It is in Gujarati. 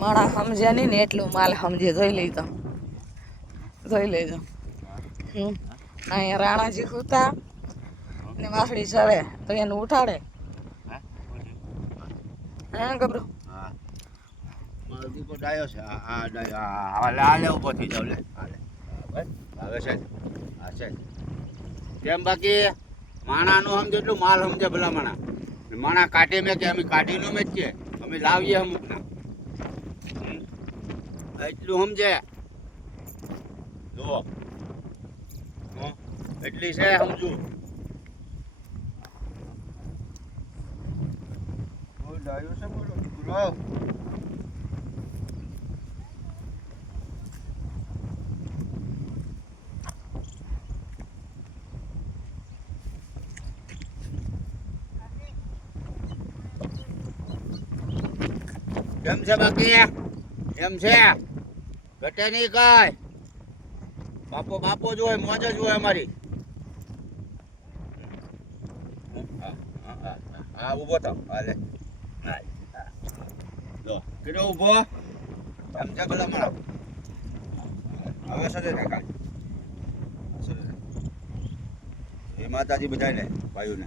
માણા સમજ્યા નહીં ને એટલું માલ સમજે. જોઈ લેજો. અહીંયા રાણાજી સૂતા ને વાસળી ચડે તો એને ઉઠાડે. હા ગબરો મારો દીકરો ડાયો છે. હાલે ઉભો થઈ જાવ. લે હવે છે હા છે કેમ બાકી માણાનું સમજે એટલું માલ સમજે ભલા માણા કાઢી મેં કે અમે કાઢીનું મેં જ છે અમે લાવીએ અમુક ના એટલું સમજે જુઓ એટલી છે સમજુ. ડાયો છે બોલો દીકરો. કેમ છે બાકી એમ છે ઘટે નહીં કઈ. બાપો જ હોય મોજ જ હોય અમારી. હા ઉભો થાવ. હાલે જો કેટલો ઉભો એમ છે ભલા મારા. હવે સજે ને કાંઈ એ માતાજી બધાને ભાઈઓને